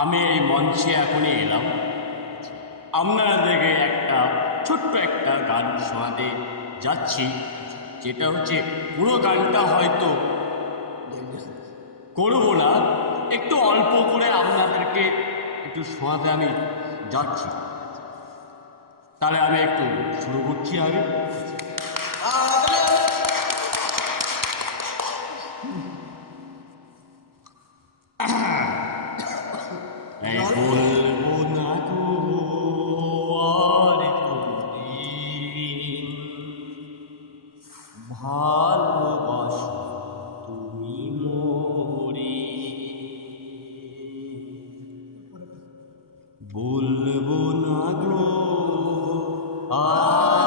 আমি এই মঞ্চে এখনই এলাম, আপনাদেরকে ছোট্ট একটা গান শোনাতে যাচ্ছি, যেটা হচ্ছে পুরো গানটা হয়তো করবো না, একটু অল্প করে আপনাদেরকে একটু শোনাতে আমি যাচ্ছি। তাহলে আমি একটু শুরু করছি আগে। এই বলবো না গো আর কোনদিন, ভালোবাসো তুমি মোরে, বলবো না গো আর